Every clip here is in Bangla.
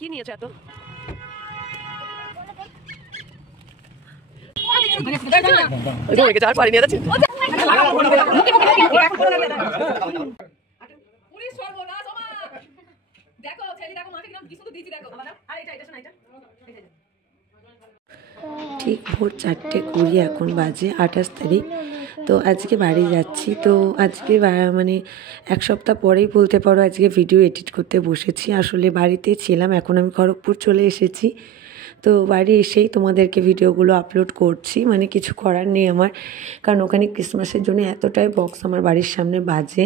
কি নিয়েছে এত? ঠিক ভোর 4:20 এখন বাজে, 28 তারিখ। তো আজকে বাড়ি যাচ্ছি। তো আজকে মানে এক সপ্তাহ পরেই বলতে পারো আজকে ভিডিও এডিট করতে বসেছি। আসলে বাড়িতে ছিলাম, এখন আমি খড়গপুর চলে এসেছি। তো বাড়ি এসেই তোমাদেরকে ভিডিওগুলো আপলোড করছি, মানে কিছু করার নেই আমার, কারণ ওখানে ক্রিসমাসের জন্য এতটাই বক্স আমার বাড়ির সামনে বাজে,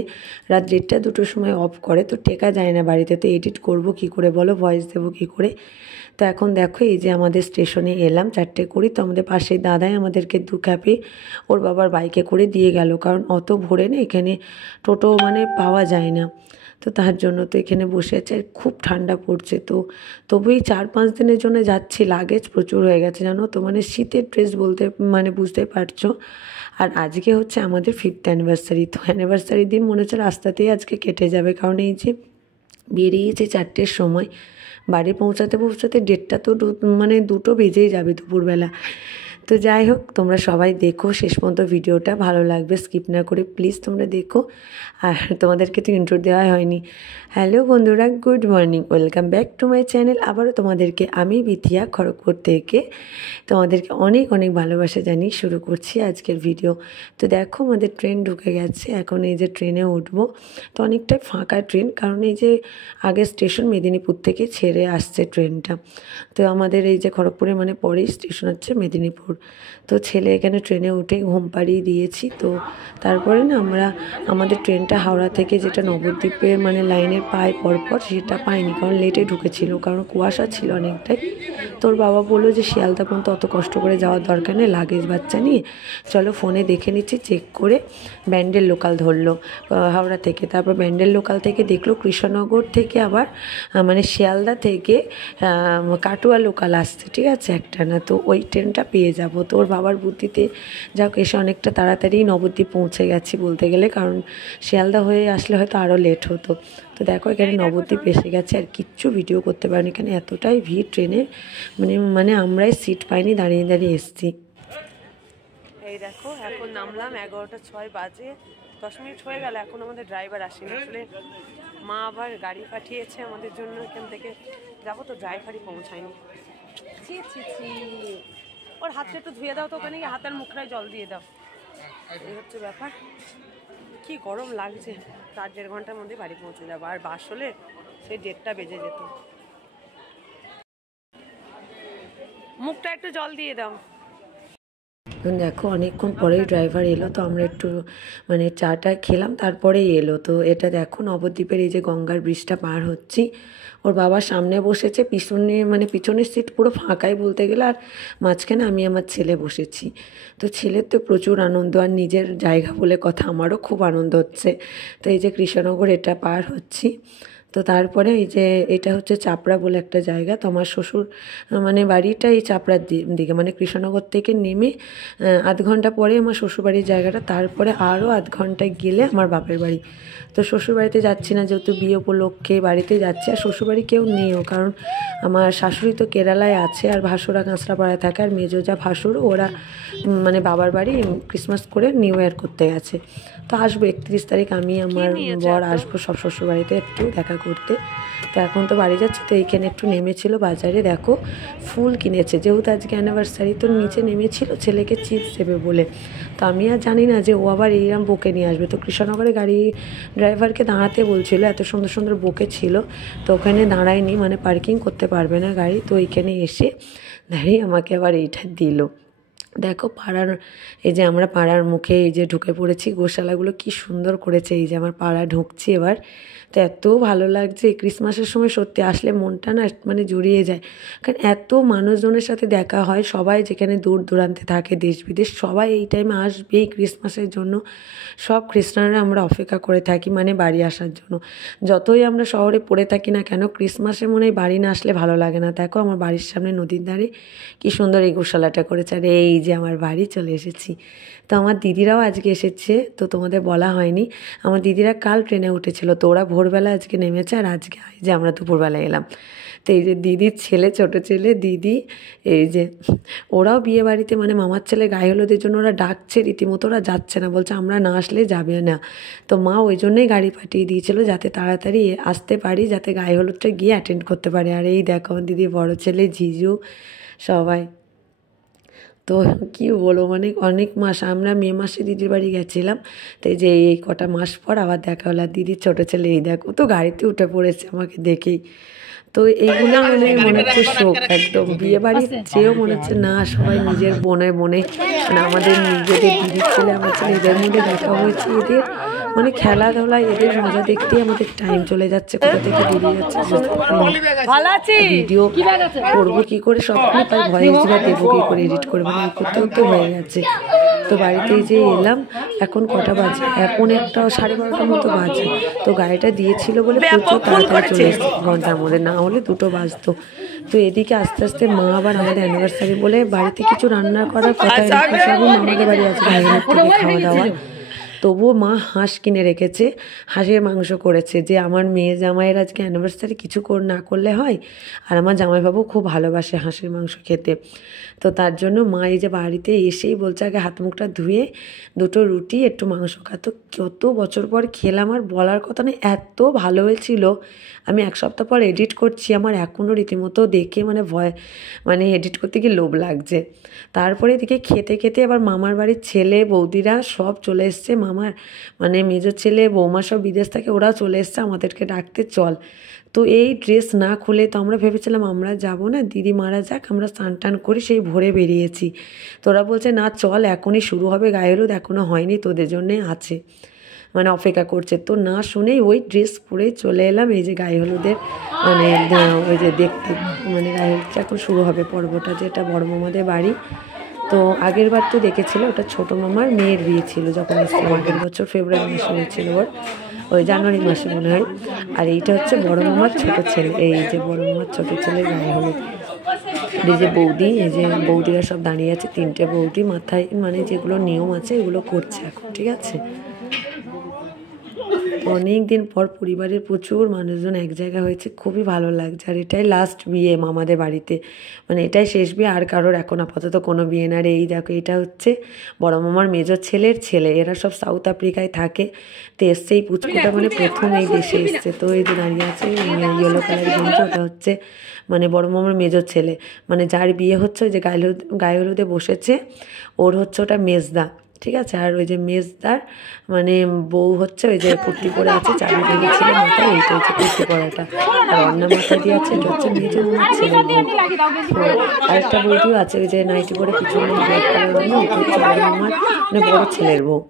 রাত 1টা-2টোর সময় অফ করে, তো টেকা যায় না বাড়িতে। তো এডিট করব কি করে বলো, ভয়েস দেবো কী করে? তো এখন দেখো এই যে আমাদের স্টেশনে এলাম 4:20। তো আমাদের পাশের দাদাই আমাদেরকে 2 ক্যাপে ওর বাবার বাইকে করে দিয়ে গেল, কারণ অত ভোরে না এখানে টোটো মানে পাওয়া যায় না। তো তার জন্য তো এখানে বসে আছে, খুব ঠান্ডা পড়ছে। তো তবুই 4-5 দিনের জন্য যাচ্ছি, লাগেজ প্রচুর হয়ে গেছে জানো তো, মানে শীতের ড্রেস বলতে মানে বুঝতে পারছো। আর আজকে হচ্ছে আমাদের 5th অ্যানিভার্সারি। তো অ্যানিভার্সারির দিন মনে হচ্ছে রাস্তাতেই আজকে কেটে যাবে, কারণ এই যে বেরিয়েছে 4টের সময়, বাড়ি পৌঁছাতে পৌঁছাতে 1:30 তো মানে 2টো বেজেই যাবে দুপুরবেলা। তো যাই হোক, তোমরা সবাই দেখো শেষ পর্যন্ত ভিডিওটা, ভালো লাগবে, স্কিপ না করে প্লিজ তোমরা দেখো। আর তোমাদেরকে তো ইন্ট্রো দেওয়া হয়নি। হ্যালো বন্ধুরা, good morning, welcome back to my channel. আবারও তোমাদেরকে আমি বিথিয়া খড়গপুর থেকে তোমাদেরকে অনেক অনেক ভালোবাসা জানিয়ে শুরু করছি আজকের ভিডিও। তো দেখো আমাদের ট্রেন ঢুকে গেছে, এখন এই যে ট্রেনে উঠবো। তো অনেকটাই ফাঁকা ট্রেন, কারণ এই যে আগের স্টেশন মেদিনীপুর থেকে ছেড়ে আসছে ট্রেনটা। তো আমাদের এই যে খড়গপুরে মানে পরেই স্টেশন হচ্ছে মেদিনীপুর। তো ছেলে এখানে ট্রেনে উঠে ঘুম পাড়িয়ে দিয়েছি। তো তারপরে না আমরা আমাদের ট্রেনটা হাওড়া থেকে যেটা নবদ্বীপে মানে লাইনের পায় পরপর, সেটা পাইনি, কারণ লেটে ঢুকেছিল, কারণ কুয়াশা ছিল অনেকটাই। তোর বাবা বললো যে শিয়ালদা পর্যন্ত অত কষ্ট করে যাওয়ার দরকার নেই, লাগেজ বাচ্চা নিয়ে চলো, ফোনে দেখে নিচ্ছি, চেক করে ব্যান্ডেল লোকাল ধরলো হাওড়া থেকে। তারপর ব্যান্ডেল লোকাল থেকে দেখলো কৃষ্ণনগর থেকে আবার মানে শিয়ালদা থেকে কাটোয়া লোকাল আসছে, ঠিক আছে, একটা না। তো ওই ট্রেনটা পেয়ে যাব। তো ওর বাবার বুদ্ধিতে যাক এসে অনেকটা তাড়াতাড়ি নবদ্বীপ পৌঁছে গেছি বলতে গেলে, কারণ শিয়ালদা হয়ে আসলে হয়তো আরও লেট হতো। তো দেখো এখানে নবদ্বীপ এসে গেছে, আর কিচ্ছু ভিডিও করতে পারিনি, এখানে এতটাই ভিড় ট্রেনে, মানে আমরাই সিট পাইনি, দাঁড়িয়ে দাঁড়িয়ে এসেছি। এই দেখো এখন নামলাম, 11:06 বাজে, 10 মিনিট হয়ে গেল, এখন আমাদের ড্রাইভার আসেনি। আসলে মা আবার গাড়ি পাঠিয়েছে আমাদের জন্য, এখান থেকে যাবো, তো ড্রাইভারই পৌঁছায়নি। ছি ছি ছি, ওর হাতটা একটু ধুয়ে দাও তো, ওখানে গিয়ে হাতের মুখটায় জল দিয়ে দাও। এই হচ্ছে ব্যাপার, কি গরম লাগছে। 4-1.5 ঘন্টার মধ্যে বাড়ি পৌঁছে যাবো, আর বাস হলে সেই 1:30 বেজে যেত। মুখটা একটু জল দিয়ে দাও। দেখো অনেকক্ষণ পরেই ড্রাইভার এলো, তো আমরা একটু মানে চাটা খেলাম, তারপরেই এলো। তো এটা দেখো নবদ্বীপের এই যে গঙ্গার ব্রিজটা পার হচ্ছি, ওর বাবা সামনে বসেছে, পিছনে মানে পিছনের সিট পুরো ফাঁকাই বলতে গেলে, আর মাঝখানে আমি আমার ছেলে বসেছি। তো ছেলের তো প্রচুর আনন্দ, আর নিজের জায়গা বলে কথা, আমারও খুব আনন্দ হচ্ছে। তো এই যে কৃষ্ণনগর এটা পার হচ্ছি। তো তারপরে এই যে এটা হচ্ছে চাপড়া বলে একটা জায়গা। তো আমার শ্বশুর মানে বাড়িটা এই চাপড়ার দিকে, মানে কৃষ্ণনগর থেকে নেমে আধ ঘন্টা পরে আমার শ্বশুরবাড়ির জায়গাটা, তারপরে আরও আধ ঘন্টায় গেলে আমার বাপের বাড়ি। তো শ্বশুরবাড়িতে যাচ্ছি না, যেহেতু বিয়ে উপলক্ষে বাড়িতে যাচ্ছি, আর শ্বশুরবাড়ি কেউ নেইও, কারণ আমার শাশুড়ি তো কেরালায় আছে, আর ভাসুরা কাঁচরাপাড়ায় থাকে, আর মেজো যা ভাসুর ওরা মানে বাবার বাড়ি ক্রিসমাস করে নিউ ইয়ার করতে গেছে। তো আসবো 31 তারিখ, আমি আমার বর আসবো সব শ্বশুরবাড়িতে একটু দেখা করতে। তো এখন তো বাড়ি যাচ্ছে, তো এইখানে একটু নেমেছিল বাজারে, দেখো ফুল কিনেছে, যেহেতু আজকে অ্যানিভার্সারি, তো নিচে নেমেছিল ছেলেকে চিপস দেবে বলে। তো আমি আর জানি না যে ও আবার এইরকম বোকে নিয়ে আসবে। তো কৃষ্ণনগরে গাড়ি ড্রাইভারকে দাঁড়াতে বলছিল, এত সুন্দর সুন্দর বোকে ছিল, তো ওখানে দাঁড়ায়নি, মানে পার্কিং করতে পারবে না গাড়ি। তো এইখানে এসে দাঁড়িয়ে আমাকে আবার এইটা দিল। দেখো পাড়ার এই যে আমরা পাড়ার মুখে এই যে ঢুকে পড়েছি, গোশালাগুলো কি সুন্দর করেছে, এই যে আমার পাড়া ঢুকছি এবার। তো এত ভালো লাগছে ক্রিসমাসের সময়, সত্যি আসলে মনটা না মানে জুড়িয়ে যায়, কারণ এত মানুষজনের সাথে দেখা হয়, সবাই যেখানে দূর দূরান্তে থাকে দেশ বিদেশ, সবাই এই টাইমে আসবে এই ক্রিসমাসের জন্য। সব খ্রিস্টানরা আমরা অপেক্ষা করে থাকি মানে বাড়ি আসার জন্য, যতই আমরা শহরে পড়ে থাকি না কেন, ক্রিসমাসে মনে হয় বাড়ি না আসলে ভালো লাগে না। দেখো আমার বাড়ির সামনে নদীর ধারে কি সুন্দর এই গোশালাটা করেছে, আর এই যে আমার বাড়ি চলে এসেছি। তো আমার দিদিরাও আজকে এসেছে, তো তোমাদের বলা হয়নি, আমার দিদিরা কাল ট্রেনে উঠেছিল, তো ওরা ভোর ভোরবেলা আজকে নেমেছে, আর আজকে যে আমরা দুপুরবেলা এলাম। তো এই যে দিদির ছেলে, ছোট ছেলে দিদি, এই যে ওরাও বিয়ে বাড়িতে মানে মামার ছেলে গায়ে হলুদের জন্য ওরা ডাকছে রীতিমতো, ওরা যাচ্ছে না, বলছে আমরা না আসলে যাবে না। তো মা ওই জন্যই গাড়ি পাঠিয়ে দিয়েছিল যাতে তাড়াতাড়ি আসতে পারি, যাতে গায়ে হলুদটা গিয়ে অ্যাটেন্ড করতে পারি। আর এই দেখো আমার দিদির বড় ছেলে, জিজু, সবাই। তো কী বলবো, মানে অনেক মাস, আমরা মে মাসে দিদির বাড়ি গেছিলাম, তো এই যে এই কটা মাস পর আবার দেখা হলো। আর দিদির ছোটো ছেলে এই দেখো তো গাড়িতে উঠে পড়েছে আমাকে দেখেই। তো এইগুলো মানে মনে হচ্ছে শোক একদম, বিয়ে বাড়ির চেয়েও মনে হচ্ছে না সবাই নিজের বোনে মানে আমাদের নিজেদের দিদির ছেলে আমার ছেলে এদের মধ্যে দেখা হয়েছে। এদের মানে খেলাধুলা, এদের মজা দেখতেই আমাদের টাইম চলে যাচ্ছে, কোথা থেকে বেরিয়ে যাচ্ছে ভিডিও করবো কি করে, সবগুলো তার ভয়েস দিবা দেবো কি করে, এডিট করবো না করতে করতে হয়ে গেছে। তো বাড়িতে যে এলাম, এখন কটা বাজে, এখন 1:30 মতো বাজে। তো গাড়িটা দিয়েছিল বলে প্রচুর তাড়াতাড়ি চলে এসেছে, ঘন্টার মধ্যে, না হলে 2টো বাজতো। তো এদিকে আস্তে আস্তে মা আবার আমাদের অ্যানিভার্সারি বলে বাড়িতে কিছু রান্না করার কথা, সবই মামাদের বাড়ি আছে বাইরের থেকে খাওয়া দাওয়া। তবুও মা হাঁস কিনে রেখেছে, হাঁসের মাংস করেছে, যে আমার মেয়ে জামাইয়ের আজকে অ্যানিভার্সারি কিছু না করলে হয়। আর আমার জামাইবাবু খুব ভালোবাসে হাঁসের মাংস খেতে। তো তার জন্য মা এই যে বাড়িতে এসেই বলছে আগে হাত মুখটা ধুয়ে 2টো রুটি একটু মাংস খাতো। কত বছর পর খেলাম, আর বলার কথা না, এত ভালো হয়েছিল। আমি 1 সপ্তাহ পর এডিট করছি, আমার এখনও রীতিমতো দেখে মানে এডিট করতে গিয়ে লোভ লাগছে। তারপরে এদিকে খেতে খেতে আবার মামার বাড়ির ছেলে বৌদিরা সব চলে এসছে, মামার মানে মেজর ছেলে বৌমা সব বিদেশ থেকে ওরাও চলে এসছে আমাদেরকে ডাকতে চল। তো এই ড্রেস না খুলে তো আমরা ভেবেছিলাম আমরা যাব না, দিদি মারা যাক, আমরা স্নান টান করে সেই ভোরে বেরিয়েছি। তোরা বলছে না চল, এখনই শুরু হবে গায়ে হলুদ, এখনও হয়নি, তোদের জন্যে আছে, মানে অপেক্ষা করছে। তো না শুনেই ওই ড্রেস পরেই চলে এলাম এই যে গায়ে হলুদের মানে ওই যে দেখতে, মানে গায়ে হলুদটা এখন শুরু হবে পর্বটা, যেটা বড় মামাদের বাড়ি। তো আগের বার তো দেখেছিল, ওটা ছোটো মামার মেয়ের বিয়ে ছিল যখন এসেছিলাম আগের বছর, ফেব্রুয়ারি মাসে হয়েছিল ওই জানুয়ারি মাসে মনে হয়। আর এইটা হচ্ছে বড় মামার ছোটো ছেলে, এই যে বড় মামার ছোটো ছেলের গায়ে হলুদ। এই যে বৌদি, এই যে বৌদিরা সব দাঁড়িয়ে আছে, 3টে বৌদি মাথায় মানে যেগুলো নিয়ম আছে এগুলো করছে এখন, ঠিক আছে। অনেক দিন পর পরিবারের প্রচুর মানুষজন এক জায়গা হয়েছে, খুবই ভালো লাগছে। আর এটাই লাস্ট বিয়ে মামাদের বাড়িতে, মানে এটাই শেষ বিয়ে, আর কারোর এখন আপাতত কোনো বিয়ে না। এই দেখো এটা হচ্ছে বড় মামার মেজর ছেলের ছেলে, এরা সব সাউথ আফ্রিকায় থাকে। তো এসছে এই পুচকুটা মানে প্রথম এই দেশে এসছে। তো এই যে দাঁড়িয়ে আছে ইয়েলো কালার গেঞ্জি, ওটা হচ্ছে মানে বড় মামার মেজর ছেলে, মানে যার বিয়ে হচ্ছে ওই যে গায়ে হলুদে বসেছে, ওর হচ্ছে ওটা মেজদা, ঠিক আছে। আর ওই যে মেজদার মানে বউ হচ্ছে ওই যে কুর্তি পরে আছে, চাবি লেগেছিল মাথায়, এইটা হচ্ছে কুর্তি পরাটা, আর অন্য মাথায় দিয়ে আছে এটা হচ্ছে মেজর মামার ছেলের বউ। আরেকটা বৌদিও আছে ওই যে নাইটি পরে পিছনে ব্ল্যাক কালার বানিয়ে, ওটা হচ্ছে বড় মামার মানে বড় ছেলের বউ।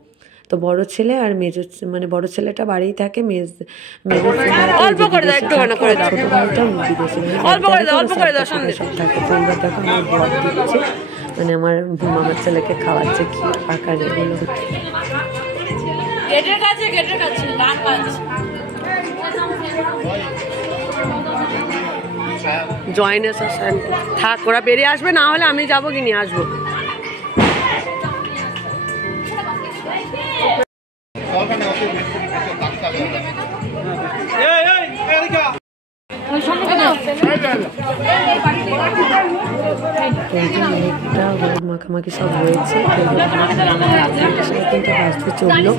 তো বড় ছেলে আর মেজর মানে বড় ছেলেটা বাড়িই থাকে, মেজর ছোট ভাইটা সব থাকে। তো এইবার দেখো আমার বর দিচ্ছে, মানে আমার মামার ছেলেকে খাওয়াচ্ছে ক্ষীর পাকা এগুলো। জয়েন থাক, ওরা বেরিয়ে আসবে, না হলে আমি যাবো কি নিয়ে আসবো। মাখামাখি সব হয়েছে, কিন্তু বাঁচতে চললো।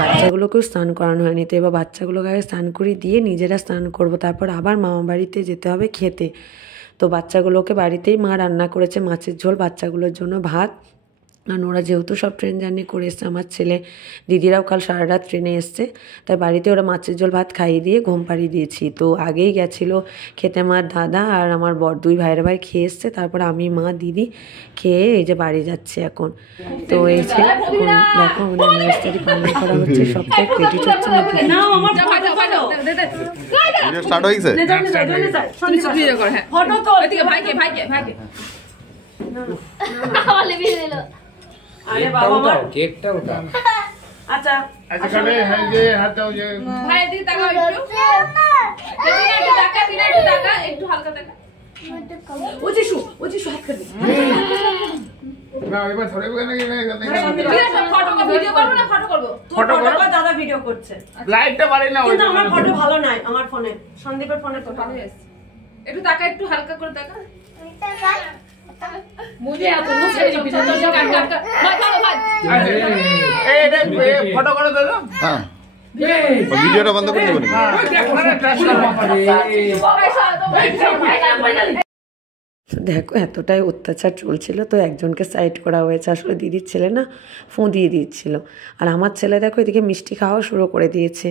বাচ্চাগুলোকেও স্নান করানো হয়নি, তো এবার বাচ্চাগুলোকে আগে স্নান করিয়ে দিয়ে নিজেরা স্নান করবো, তারপর আবার মামা বাড়িতে যেতে হবে খেতে। তো বাচ্চাগুলোকে বাড়িতেই মা রান্না করেছে মাছের ঝোল, বাচ্চাগুলোর জন্য ভাত। কারণ ওরা যেহেতু সব ট্রেন জার্নি করে এসছে, আমার ছেলে দিদিরাও কাল সারা রাত ট্রেনে এসছে, তাই বাড়িতে ওরা মাছের ঝোল ভাত খাইয়ে দিয়ে ঘুম পাড়িয়ে দিয়েছি। তো আগেই গেছিলো খেতে আমার দাদা, আর আমার বর 2 ভাইয়ের ভাই খেয়ে এসছে, তারপর আমি মা দিদি খেয়ে এই যে বাড়ি যাচ্ছে এখন। তো এই যে এখন দেখো আমাদের অ্যানিভার্সারি পালন করা হচ্ছে, সবটাই ক্রেডিট হচ্ছে আরে বাবা আমার কেকটা ওটা। আচ্ছা এখানে হ্যাঁ যে হাতে ওই ভাই দিকে তাকাও একটু। দিদি একটু টাকা দিনা একটু টাকা একটু হালকা টাকা। ও যিশু হাত খাবি না এবার ধরে গেলে ফটো করবো দাদা ভিডিও করছে লাইটটা বাড়ি না কিন্তু আমার ফটো ভালো নাই আমার ফোনে সন্দীপের ফোনে তো ভালো একটু তাকা একটু হালকা করে তাকা মুঝে এত ফটো করে দাদা হ্যাঁ ভিডিওটা বন্ধ করে দেবো দেখো এতটাই অত্যাচার চলছিল তো একজনকে সাইড করা হয়েছে, আসলে দিদির ছেলে না ফোঁ দিয়ে দিচ্ছিল, আর আমার ছেলে দেখো এদিকে মিষ্টি খাওয়া শুরু করে দিয়েছে।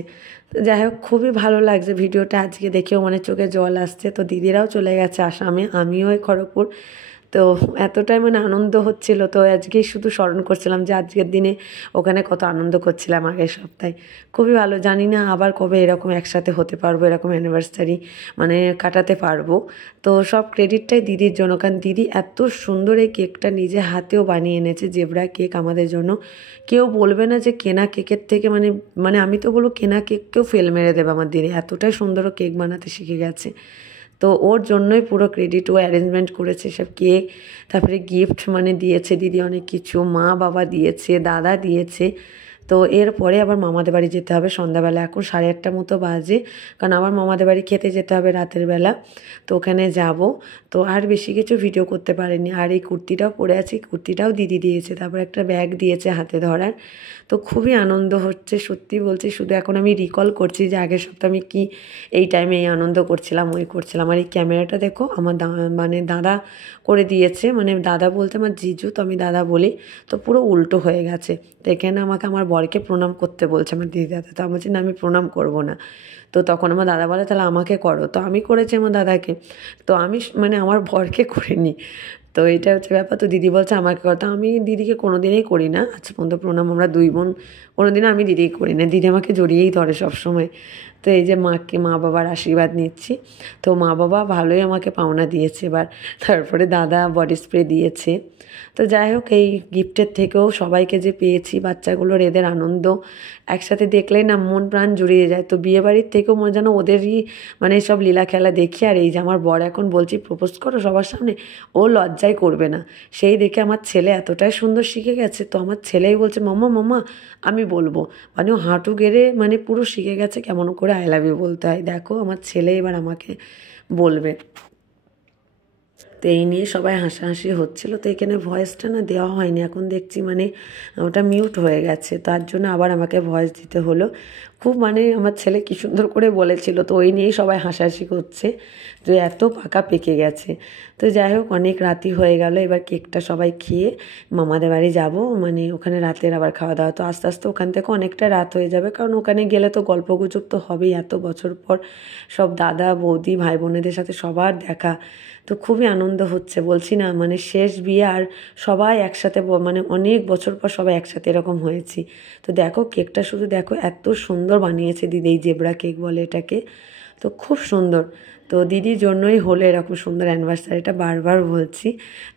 তো যাই হোক খুবই ভালো লাগছে ভিডিওটা আজকে দেখেও, মানে চোখে জল আসছে। তো দিদিরাও চলে গেছে আসামে, আমিও এই খড়গপুর। তো এতটাই মানে আনন্দ হচ্ছিল, তো আজকেই শুধু স্মরণ করছিলাম যে আজকের দিনে ওখানে কত আনন্দ করছিলাম আগের সপ্তাহে। খুবই ভালো, জানি না আবার কবে এরকম একসাথে হতে পারবো, এরকম অ্যানিভার্সারি মানে কাটাতে পারবো। তো সব ক্রেডিটটাই দিদির জন্য, কারণ দিদি এত সুন্দর এই কেকটা নিজে হাতেও বানিয়ে এনেছে, জেব্রা কেক আমাদের জন্য। কেউ বলবে না যে কেনা কেকের থেকে মানে আমি তো বলবো কেনা কেককেও ফেল মেরে দেবে আমার দিদি, এতটাই সুন্দর কেক বানাতে শিখে গেছে। তো ওর জন্যই পুরো ক্রেডিট, ও অ্যারেঞ্জমেন্ট করেছে সব কেক, তারপরে গিফট মানে দিয়েছে দিদি অনেক কিছু, মা বাবা দিয়েছে, দাদা দিয়েছে। তো এরপরে আবার মামাদের বাড়ি যেতে হবে সন্ধ্যাবেলা, এখন 8:30 মতো বাজে, কারণ আবার মামাদের বাড়ি খেতে যেতে হবে রাতের বেলা। তো ওখানে যাব। তো আর বেশি কিছু ভিডিও করতে পারিনি। আর এই কুর্তিটাও পরে আছি, কুর্তিটাও দিদি দিয়েছে, তারপর একটা ব্যাগ দিয়েছে হাতে ধরার। তো খুবই আনন্দ হচ্ছে, সত্যি বলছি। শুধু এখন আমি রিকল করছি যে আগের সপ্তাহে আমি কি এই টাইমে এই আনন্দ করছিলাম, ওই করছিলাম। আর এই ক্যামেরাটা দেখো আমার মানে দাদা করে দিয়েছে, মানে দাদা বলতে আমার জিজু, তো আমি দাদা বলি। তো পুরো উল্টো হয়ে গেছে। তো এখানে আমাকে আমার বরকে প্রণাম করতে বলছে আমার দিদি দাদা, তো আমি বলছি না আমি প্রণাম করবো না। তো তখন আমার দাদা বলে তাহলে আমাকে করো, তো আমি করেছি আমার দাদাকে, তো আমি মানে আমার বরকে করিনি। তো এটা হচ্ছে ব্যাপার। তো দিদি বলছে আমাকে করো, তো আমি দিদিকে কোনো দিনই করি না আজ পর্যন্ত প্রণাম, আমরা 2 বোন কোনো দিনও আমি দিদিকে করি না, দিদি আমাকে জড়িয়েই ধরে সবসময়। তো এই যে মা বাবার আশীর্বাদ নিচ্ছি। তো মা বাবা ভালোই আমাকে পাওনা দিয়েছে এবার। তারপরে দাদা বডি স্প্রে দিয়েছে। তো যাই হোক এই গিফটের থেকেও সবাইকে যে পেয়েছি, বাচ্চাগুলোর এদের আনন্দ একসাথে দেখলেই না মন প্রাণ জুড়িয়ে যায়। তো বিয়েবাড়ির থেকেও মনে যেন ওদেরই মানে সব লীলা খেলা দেখি। আর এই যে আমার বর এখন বলছি প্রপোজ করো সবার সামনে, ও লজ্জায় করবে না। সেই দেখে আমার ছেলে এতটাই সুন্দর শিখে গেছে। তো আমার ছেলেই বলছে মাম্মা আমি বলবো, মানে ও হাঁটু গেড়ে মানে পুরো শিখে গেছে কেমন করে আই লাভ ইউ বলতে হয়। দেখো আমার ছেলে এবার আমাকে বলবে। তো এই নিয়ে সবাই হাসাহাসি হচ্ছিলো। তো এখানে ভয়েসটা না দেওয়া হয়নি, এখন দেখছি মানে ওটা মিউট হয়ে গেছে, তার জন্য আবার আমাকে ভয়েস দিতে হলো। খুব মানে আমার ছেলে কী সুন্দর করে বলেছিল, তো ওই নিয়েই সবাই হাসাহাসি করছে যে এত পাকা পেকে গেছে। তো যাই হোক অনেক রাতি হয়ে গেল, এবার কেকটা সবাই খেয়ে মামাদের বাড়ি যাব, মানে ওখানে রাতের আবার খাওয়া দাওয়া। তো আস্তে আস্তে ওখান থেকে অনেকটা রাত হয়ে যাবে, কারণ ওখানে গেলে তো গল্পগুজব তো হবেই, এত বছর পর সব দাদা বৌদি ভাই বোনেদের সাথে সবার দেখা। তো খুবই আনন্দ হচ্ছে, বলছি না মানে শেষ বিয়ে, আর সবাই একসাথে মানে অনেক বছর পর সবাই একসাথে এরকম হয়েছি। তো দেখো কেকটা শুধু দেখো এত সুন্দর বানিয়েছে দিদি, এই জেব্রা কেক বলে এটাকে, তো খুব সুন্দর। তো দিদির জন্যই হলো এরকম সুন্দর অ্যানিভার্সারিটা, বারবার বলছি।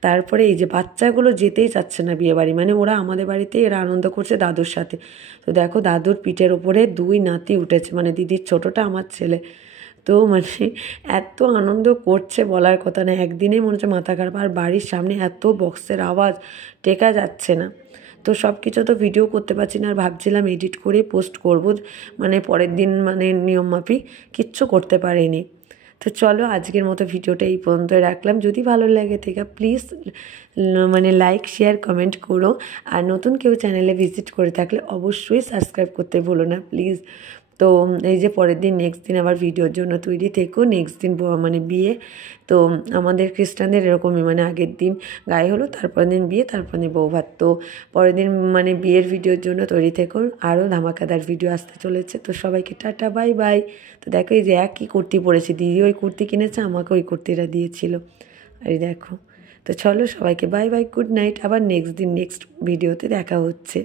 তারপরে এই যে বাচ্চাগুলো যেতেই চাচ্ছে না বিয়েবাড়ি, মানে ওরা আমাদের বাড়িতেই এরা আনন্দ করছে দাদুর সাথে। তো দেখো দাদুর পিঠের ওপরে 2 নাতি উঠেছে, মানে দিদির ছোটোটা আমার ছেলে। তো মানে এত আনন্দ করছে বলার কথা না, একদিনেই মনে হচ্ছে মাথা খারাপ। আর বাড়ির সামনে এত বক্সের আওয়াজ, টেকা যাচ্ছে না। তো সব কিছু তো ভিডিও করতে পারছি না, আর ভাবছিলাম এডিট করে পোস্ট করব, মানে পরের দিন মানে নিয়মমাফিক, কিচ্ছু করতে পারিনি। তো চলো আজকের মতো ভিডিওটা এই পর্যন্ত রাখলাম। যদি ভালো লাগে থেকে প্লিজ মানে লাইক শেয়ার কমেন্ট করো। আর নতুন কেউ চ্যানেলে ভিজিট করে থাকলে অবশ্যই সাবস্ক্রাইব করতে ভুলো না প্লিজ। তো এই যে পরের দিন নেক্সট দিন আবার ভিডিওর জন্য তৈরি থেকো। নেক্সট দিন মানে বিয়ে, তো আমাদের খ্রিস্টানদের এরকমই, মানে আগের দিন গায়ে হলো, তারপরের দিন বিয়ে, তারপর দিন বৌভাত। তো পরের দিন মানে বিয়ের ভিডিওর জন্য তৈরি থেকো, আরও ধামাকাদার ভিডিও আসতে চলেছে। তো সবাইকে টাটা বাই বাই। তো দেখো এই যে একই কুর্তি পরেছি, দিদি ওই কুর্তি কিনেছে, আমাকে ওই কুর্তিটা দিয়েছিল, আর দেখো। তো চলো সবাইকে বাই বাই, গুড নাইট। আবার নেক্সট দিন নেক্সট ভিডিওতে দেখা হচ্ছে।